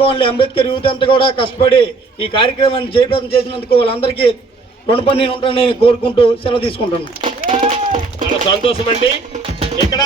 Colony Ambedkar youth అంతా కూడా కష్టపడి ఈ కార్యక్రమాన్ని జయప్రదం చేసినందుకు వాళ్ళందరికీ రుణపడి నేను ఉంటానని కోరుకుంటూ సెలవు తీసుకుంటున్నాను. చాలా సంతోషం అండి. ఇక్కడ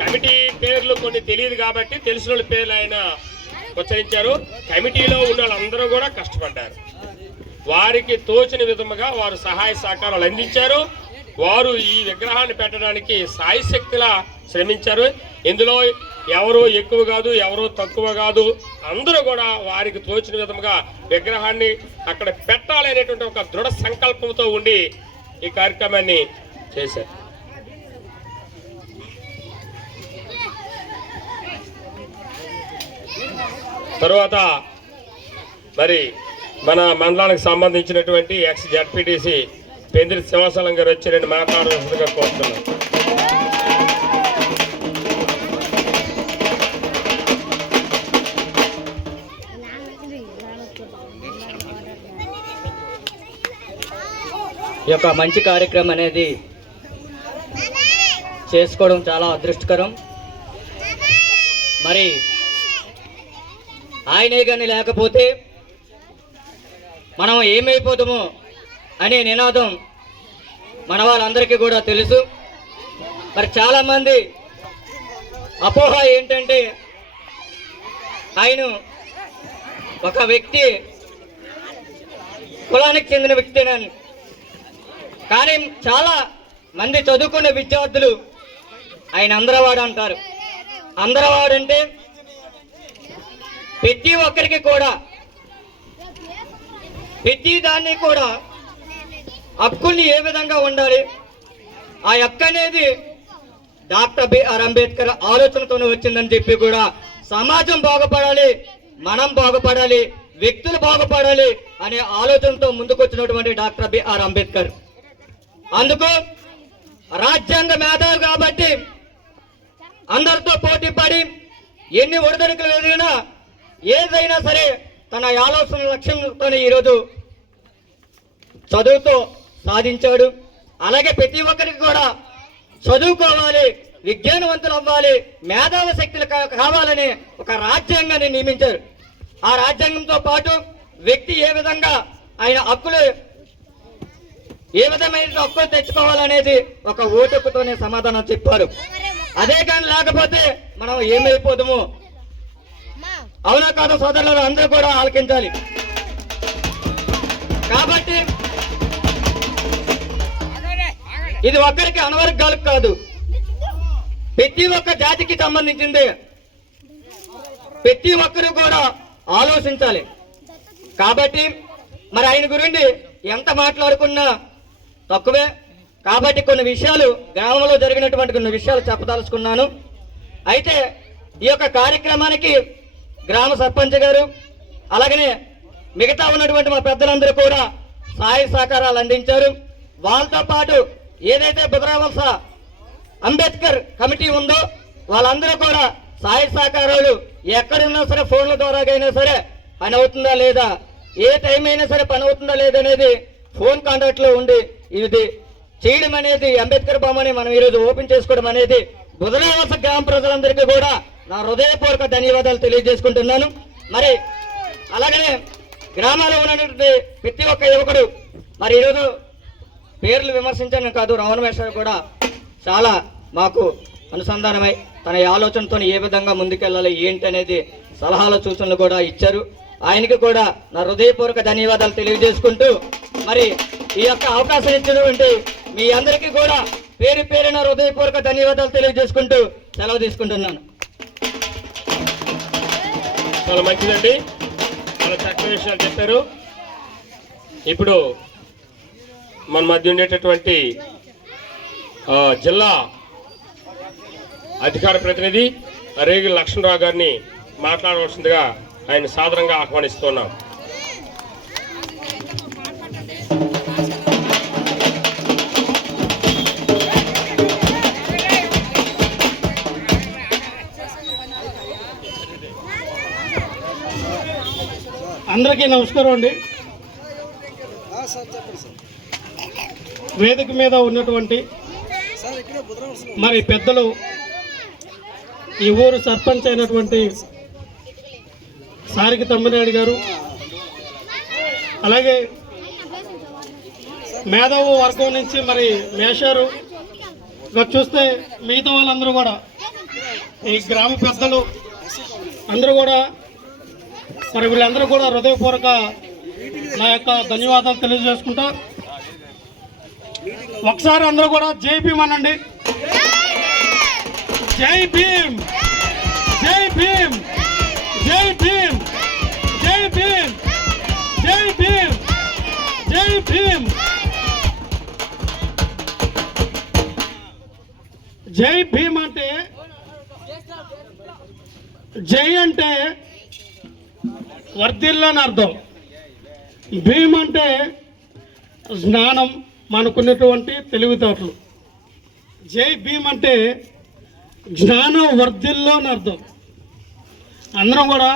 కమిటీ పేర్లు కొన్ని తెలియదు కాబట్టి తెలిసిన వాళ్ళ పేర్లు ఆయన ఉచ్చరించారు. కమిటీలో ఉన్న వాళ్ళందరూ కూడా కష్టపడ్డారు. వారికి తోచిన విధముగా వారు సహాయ సహకారాలు అందించారు. వారు ఈ విగ్రహాన్ని పెట్టడానికి సాయశక్తిలా శ్రమించారు. ఇందులో ఎవరో ఎక్కువ కాదు, ఎవరో తక్కువ కాదు, అందరూ కూడా వారికి తోచిన విధముగా విగ్రహాన్ని అక్కడ పెట్టాలి అనేటువంటి ఒక దృఢ సంకల్పంతో ఉండి ఈ కార్యక్రమాన్ని చేశారు. తరువాత మరి మన మండలానికి సంబంధించినటువంటి ఎక్స్ జడ్పీటీసీ పెందిరి శివాసలం గారు వచ్చి రెండు మాట్లాడవలసిందిగా కోరుతున్నాం. ఈ యొక్క మంచి కార్యక్రమం అనేది చేసుకోవడం చాలా అదృష్టకరం. మరి ఆయనే కానీ లేకపోతే మనం ఏమైపోతామో అనే నినాదం మన వాళ్ళందరికీ కూడా తెలుసు. మరి చాలామంది అపోహ ఏంటంటే ఆయన ఒక వ్యక్తి కులానికి చెందిన వ్యక్తినని. కానీ చాలా మంది చదువుకున్న విద్యార్థులు ఆయన అందరవాడు అంటారు. అందరవాడు అంటే ప్రతి ఒక్కరికి కూడా ప్రతి దాన్ని కూడా హక్కుల్ని ఏ విధంగా ఉండాలి, ఆ హక్కు అనేది డాక్టర్ బిఆర్ అంబేద్కర్ ఆలోచనతోనే వచ్చిందని చెప్పి కూడా సమాజం బాగుపడాలి, మనం బాగుపడాలి, వ్యక్తులు బాగుపడాలి అనే ఆలోచనతో ముందుకొచ్చినటువంటి డాక్టర్ బిఆర్ అంబేద్కర్. అందుకు రాజ్యాంగ మేధావి కాబట్టి అందరితో పోటీ పడి ఎన్ని ఒడిదొడుకులు ఎదిగినా ఏదైనా సరే తన ఆలోచన లక్ష్యంతో ఈరోజు చదువుతో సాధించాడు. అలాగే ప్రతి ఒక్కరికి కూడా చదువుకోవాలి, విజ్ఞానవంతులు అవ్వాలి, మేధావి శక్తులు కావాలని ఒక రాజ్యాంగాన్ని నియమించారు. ఆ రాజ్యాంగంతో పాటు వ్యక్తి ఏ విధంగా ఆయన హక్కులు ఏ విధమైన హక్కులు తెచ్చుకోవాలనేది ఒక ఓటుకుతోనే సమాధానం చెప్పారు. అదే కానీ లేకపోతే మనం ఏమైపోదాము. అవునా కాదు సోదరులు అందరూ కూడా ఆలకించాలి. కాబట్టి ఇది ఒక్కరికి అనవర్గాలకు కాదు, ప్రతి ఒక్క జాతికి సంబంధించింది. ప్రతి ఒక్కరు కూడా ఆలోచించాలి. కాబట్టి మరి ఆయన గురించి ఎంత మాట్లాడుకున్నా తక్కువే. కాబట్టి కొన్ని విషయాలు గ్రామంలో జరిగినటువంటి కొన్ని విషయాలు చెప్పదలుచుకున్నాను. అయితే ఈ యొక్క కార్యక్రమానికి గ్రామ సర్పంచ్ గారు అలాగనే మిగతా ఉన్నటువంటి మా పెద్దలందరూ కూడా సహాయ సహకారాలు అందించారు. వాళ్ళతో పాటు ఏదైతే బుధరావలస అంబేద్కర్ కమిటీ ఉందో వాళ్ళందరూ కూడా సహాయ సహకారాలు ఎక్కడున్నా సరే ఫోన్ల ద్వారా అయినా సరే పని అవుతుందా లేదా, ఏ టైం అయినా సరే పని అవుతుందా లేదా అనేది ఫోన్ కాంటాక్ట్ లో ఉండి ఇది చేయడం అనేది అంబేద్కర్ భవన్ని మనం ఈరోజు ఓపెన్ చేసుకోవడం అనేది బుధరావలస గ్రామ ప్రజలందరికీ కూడా నా హృదయపూర్వక ధన్యవాదాలు తెలియజేసుకుంటున్నాను. మరి అలాగనే గ్రామాల్లో ఉన్నటువంటి ప్రతి ఒక్క యువకుడు మరి ఈరోజు పేర్లు విమర్శించడం కాదు, రమణమేశ్వర కూడా చాలా మాకు అనుసంధానమై తన ఆలోచనతో ఏ విధంగా ముందుకెళ్ళాలి ఏంటి అనేది సలహాలు సూచనలు కూడా ఇచ్చారు. ఆయనకి కూడా నా హృదయపూర్వక ధన్యవాదాలు తెలియజేసుకుంటూ మరి ఈ యొక్క అవకాశం ఇచ్చినటువంటి మీ అందరికీ కూడా పేరు పేరున హృదయపూర్వక ధన్యవాదాలు తెలియజేసుకుంటూ సెలవు తీసుకుంటున్నాను. చాలా మంచిదండి, చాలా చక్కని విషయాలు చెప్పారు. ఇప్పుడు మన మధ్య ఉండేటటువంటి జిల్లా అధికార ప్రతినిధి రేగుల లక్ష్మణరావు గారిని మాట్లాడవలసిందిగా ఆయన సాదరంగా ఆహ్వానిస్తున్నాం. అందరికీ నమస్కారం అండి. వేదిక మీద ఉన్నటువంటి మరి పెద్దలు, ఈ ఊరు సర్పంచ్ అయినటువంటి సారికి తమ్మినాయుడు గారు, అలాగే మేధావు వర్గం నుంచి మరి మేషారు ఇక్కడ చూస్తే మిగతా వాళ్ళందరూ కూడా ఈ గ్రామ పెద్దలు అందరూ కూడా మరి వీళ్ళందరూ కూడా హృదయపూర్వక నా యొక్క ధన్యవాదాలు తెలియజేసుకుంటా. ఒకసారి అందరూ కూడా జై భీమ్ అనండి. జై భీమ్, జై భీమ్, జై భీమ్, జై భీమ్, జై భీమ్, జై భీమ్. జై భీమ్ అంటే జై అంటే వర్ధిల్లని అర్థం, భీమ్ అంటే జ్ఞానం, మనకున్నటువంటి తెలివితేటలు. జై భీమ్ అంటే జ్ఞానం వర్ధిల్లో అని అర్థం. అందరం కూడా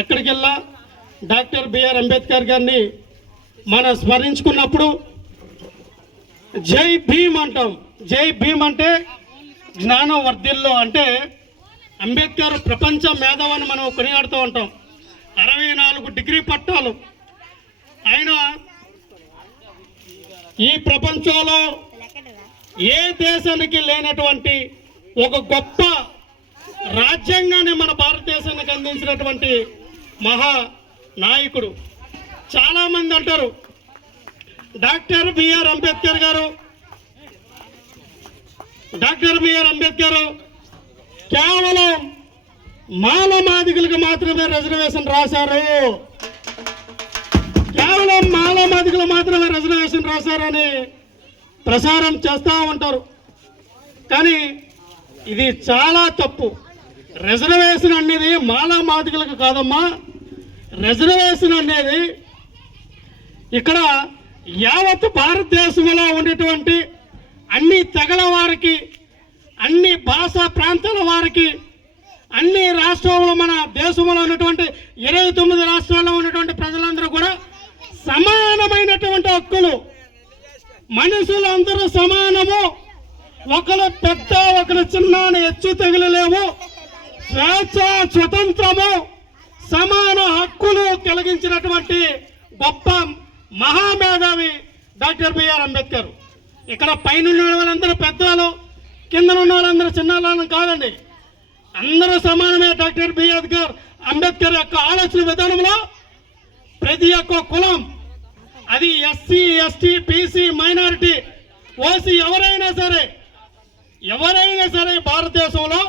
ఎక్కడికి వెళ్ళా డాక్టర్ బిఆర్ అంబేద్కర్ గారిని మనం స్మరించుకున్నప్పుడు జై భీమ్ అంటాం. జై భీమ్ అంటే జ్ఞానం వర్ధిల్లో, అంటే అంబేద్కర్ ప్రపంచ మేధావని మనం కొనియాడుతూ ఉంటాం. 64 డిగ్రీ పట్టాలు ఆయన ఈ ప్రపంచంలో ఏ దేశానికి లేనటువంటి ఒక గొప్ప రాజ్యాంగాన్ని మన భారతదేశానికి అందించినటువంటి మహా నాయకుడు. చాలామంది అంటారు డాక్టర్ బిఆర్ అంబేద్కర్ గారు కేవలం మాలమాదిగులకు మాత్రమే రిజర్వేషన్ రాశారు, కేవలం మాలమాదిగులు మాత్రమే రిజర్వేషన్ రాశారని ప్రసారం చేస్తూ ఉంటారు. కానీ ఇది చాలా తప్పు. రిజర్వేషన్ అనేది మాలమాదిగులకు కాదమ్మా. రిజర్వేషన్ అనేది ఇక్కడ యావత్ భారతదేశంలో ఉండేటువంటి అన్ని తెగల వారికి, అన్ని భాషా ప్రాంతాల వారికి, అన్ని రాష్ట్రాల్లో మన దేశంలో ఉన్నటువంటి 29 రాష్ట్రాల్లో ఉన్నటువంటి ప్రజలందరూ కూడా సమానమైనటువంటి హక్కులు. మనుషులందరూ సమానము, ఒకరు పెద్ద ఒకరు చిన్న అని హెచ్చు తెగులేవు. స్వేచ్ఛ, స్వతంత్రము, సమాన హక్కులు కలిగించినటువంటి గొప్ప మహామేధావి డాక్టర్ బిఆర్ అంబేద్కర్. ఇక్కడ పైన ఉన్న వాళ్ళందరూ పెద్దవాళ్ళు, కింద ఉన్న వాళ్ళందరూ చిన్నవాళ్ళని కాదండి, అందరూ సమానమే. డాక్టర్ బిఆర్ అంబేద్కర్ యొక్క ఆలోచన విధానంలో ప్రతి ఒక్క కులం, అది SC, ST, BC, minority, OC, ఎవరైనా సరే భారతదేశంలో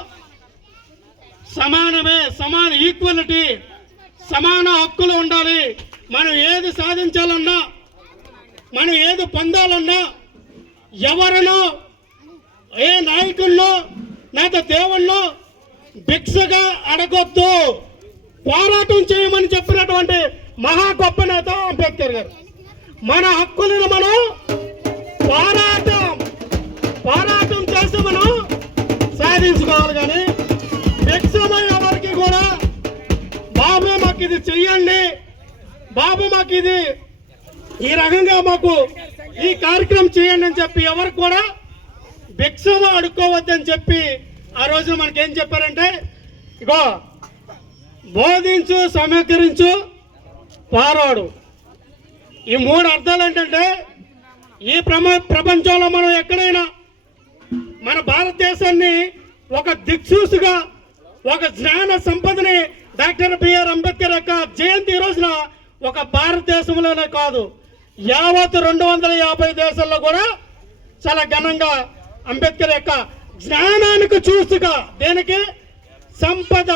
సమానమే. సమాన ఈక్వాలిటీ, సమాన హక్కులు ఉండాలి. మనం ఏది సాధించాలన్నా, మనం ఏది పొందాలన్నా ఎవరినో, ఏ నాయకుల్లో, లేక దేవుళ్ళో భిక్షగా అడగొద్దు, పోరాటం చేయమని చెప్పినటువంటి మహా గొప్ప నేత అంబేద్కర్ గారు. మన హక్కులను మనం పోరాటం చేసి మనం సాధించుకోవాలి. కానీ భిక్షమై ఎవరికి కూడా బాబు మాకు ఇది చెయ్యండి, బాబు మాకు ఇది ఈ రకంగా మాకు ఈ కార్యక్రమం చేయండి అని చెప్పి ఎవరు కూడా భిక్షమ అడుక్కోవద్దని చెప్పి ఆ రోజు మనకేం చెప్పారంటే, ఇగో బోధించు, సమీకరించు, పోరాడు. ఈ 3 అర్థాలు ఏంటంటే, ఈ ప్రపంచంలో మనం ఎక్కడైనా మన భారతదేశాన్ని ఒక దిక్సూసుగా, ఒక జ్ఞాన సంపదని డాక్టర్ బిఆర్ అంబేద్కర్ యొక్క జయంతి రోజున ఒక భారతదేశంలోనే కాదు, యావత్ 250 దేశాల్లో కూడా చాలా ఘనంగా అంబేద్కర్ యొక్క జ్ఞానానికి చూసుగా, దేనికి సంపద,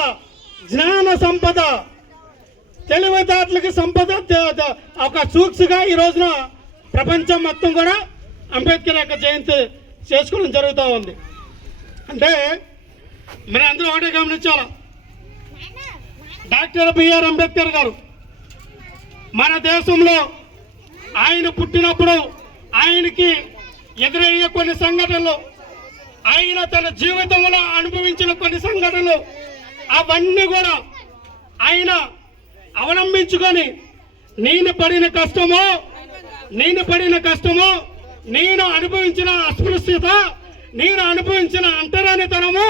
జ్ఞాన సంపద, తెలివితేటలకి సంపద ఒక సూక్ష్గా ఈ రోజున ప్రపంచం మొత్తం కూడా అంబేద్కర్ యొక్క జయంతి చేసుకోవడం జరుగుతూ ఉంది. అంటే మరి అందరూ ఒకటే గమనించాలి, డాక్టర్ బిఆర్ అంబేద్కర్ గారు మన దేశంలో ఆయన పుట్టినప్పుడు ఆయనకి ఎదురయ్యే కొన్ని సంఘటనలు, ఆయన తన జీవితంలో అనుభవించిన కొన్ని సంఘటనలు, అవన్నీ కూడా ఆయన అవలంబించుకొని నేను పడిన కష్టము, నేను అనుభవించిన అస్పృశ్యత, నేను అనుభవించిన అంటరానితనము,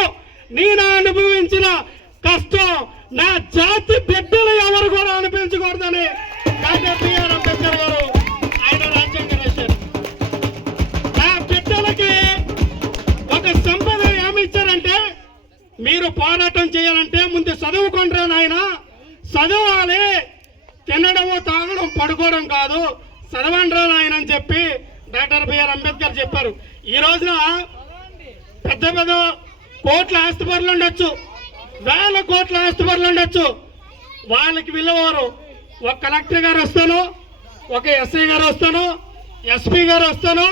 నేను అనుభవించిన కష్టం నా జాతి బిడ్డలు ఎవరు కూడా అనిపించకూడదని డాక్టర్ బిఆర్ అంబేద్కర్ గారు ఆయన రాజ్యాంగం రాశారు. నా బిడ్డలకి ఒక సంపద ఏమి ఇచ్చారంటే, మీరు పోరాటం చేయాలంటే ముందు చదువుకుంటారు నాయన, చదవాలి, తినడము తాగడం పడుకోవడం కాదు, చదవండి నాయన అని చెప్పి డాక్టర్ బిఆర్ అంబేద్కర్ చెప్పారు. ఈ రోజున పెద్ద పెద్ద కోట్ల ఆస్తిపరులు ఉండొచ్చు, వేల కోట్ల ఆస్తిపరులు ఉండొచ్చు, వాళ్ళకి విలువరు. ఒక కలెక్టర్ గారు వస్తాను, ఒక ఎస్ఐ గారు వస్తాను, ఎస్పీ గారు వస్తాను,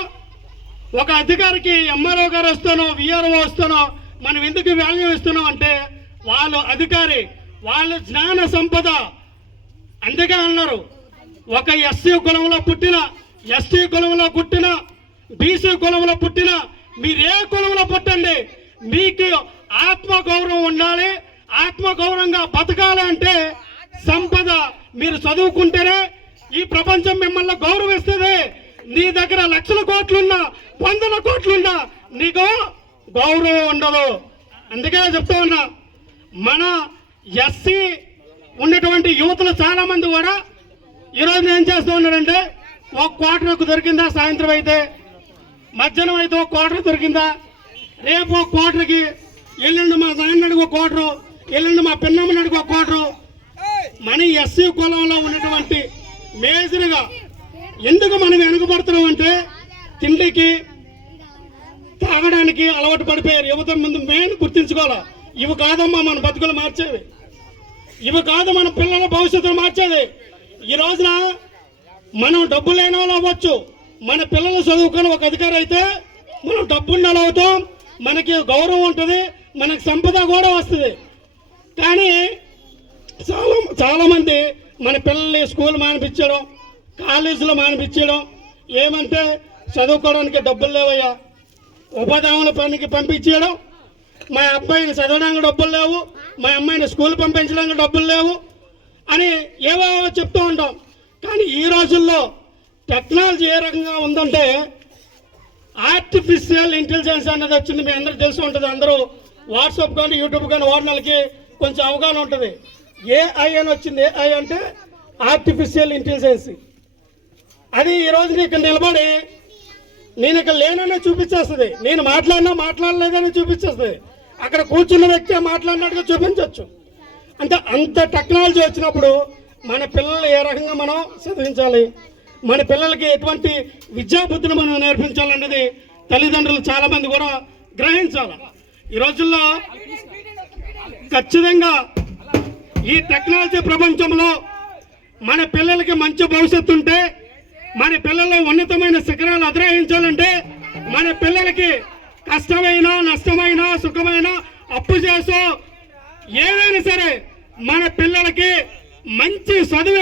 ఒక అధికారికి ఎంఆర్ఓ గారు వస్తాను, విఆర్ఓ వస్తాను. మనం ఎందుకు వాల్యూ ఇస్తున్నాం అంటే వాళ్ళు అధికారి, వాళ్ళు జ్ఞాన సంపద. అందుకే అన్నారు, ఒక ఎస్సీ కులంలో పుట్టిన, ఎస్టీ కులంలో పుట్టిన, బీసీ కులంలో పుట్టిన, మీరు ఏ కులంలో పుట్టండి, మీకు ఆత్మగౌరవం ఉండాలి. ఆత్మగౌరవంగా బతకాలి అంటే సంపద మీరు చదువుకుంటేనే ఈ ప్రపంచం మిమ్మల్ని గౌరవిస్తుంది. నీ దగ్గర లక్షల కోట్లున్నా, వందల కోట్లున్నా నీకు గౌరవం ఉండదు. అందుకే చెప్తా ఉన్నా, మన ఎస్సీ ఉన్నటువంటి యువతులు చాలా మంది కూడా ఈరోజు ఏం చేస్తూ ఉన్నారంటే, ఒక క్వార్టర్కు దొరికిందా, సాయంత్రం అయితే మధ్యాహ్నం అయితే ఒక క్వార్టర్ దొరికిందా, రేపు ఒక క్వార్టర్కి, ఎల్లుండి మా నాన్నడికి ఒక క్వార్టరు, ఎల్లుండి మా పిన్నమ్మడికి ఒక క్వార్టరు. మన ఎస్సీ కులంలో ఉన్నటువంటి మేజర్గా ఎందుకు మనం వెనుకబడుతున్నాం అంటే, తిండికి తాగడానికి అలవాటు పడిపోయారు. యువత ముందు మెయిన్ గుర్తించుకోవాలి, ఇవి కాదమ్మా మన బతుకులు మార్చేవి, ఇవి కాదు మన పిల్లల భవిష్యత్తును మార్చేది. ఈ రోజున మనం డబ్బు లేని వాళ్ళు అవ్వచ్చు, మన పిల్లలు చదువుకొని ఒక అధికారి అయితే మనం డబ్బున్న వాళ్ళు అవుతాం, మనకి గౌరవం ఉంటుంది, మనకి సంపద కూడా వస్తుంది. కానీ చాలామంది మన పిల్లల్ని స్కూల్ మానిపించడం, కాలేజీలో మానిపించడం, ఏమంటే చదువుకోవడానికి డబ్బులు లేవయ్యా, ఉపాధ్యాయుల పనికి పంపించడం, మా అబ్బాయిని చదవడానికి డబ్బులు లేవు, మా అమ్మాయిని స్కూల్ పంపించడానికి డబ్బులు లేవు అని ఏవో చెప్తూ ఉంటాం. కానీ ఈ రోజుల్లో టెక్నాలజీ ఏ రకంగా ఉందంటే, ఆర్టిఫిషియల్ ఇంటెలిజెన్స్ అనేది వచ్చింది. మీ అందరికి తెలిసి ఉంటుంది, అందరూ వాట్సాప్ కానీ యూట్యూబ్ కానీ వాడిన వాళ్ళకి కొంచెం అవగాహన ఉంటుంది. ఏఐ అని వచ్చింది. ఏఐ అంటే ఆర్టిఫిషియల్ ఇంటెలిజెన్స్. అది ఈరోజు నీకు నిలబడి నేను ఇక్కడ లేననే చూపించేస్తుంది, నేను మాట్లాడలేదని చూపించేస్తుంది. అక్కడ కూర్చున్న వ్యక్తి మాట్లాడినట్టుగా చూపించవచ్చు. అంటే అంత టెక్నాలజీ వచ్చినప్పుడు మన పిల్లలు ఏ రకంగా మనం చదివించాలి, మన పిల్లలకి ఎటువంటి విద్యాబుద్ధిని మనం నేర్పించాలన్నది తల్లిదండ్రులు చాలామంది కూడా గ్రహించాలి. ఈ రోజుల్లో ఖచ్చితంగా ఈ టెక్నాలజీ ప్రపంచంలో మన పిల్లలకి మంచి భవిష్యత్తు ఉంటే, మన పిల్లలు ఉన్నతమైన శిఖరాలు అధిరోహించాలంటే, మన పిల్లలకి కష్టమైన, నష్టమైన, సుఖమైన, అప్పు చేసో ఏదైనా సరే మన పిల్లలకి మంచి చదువు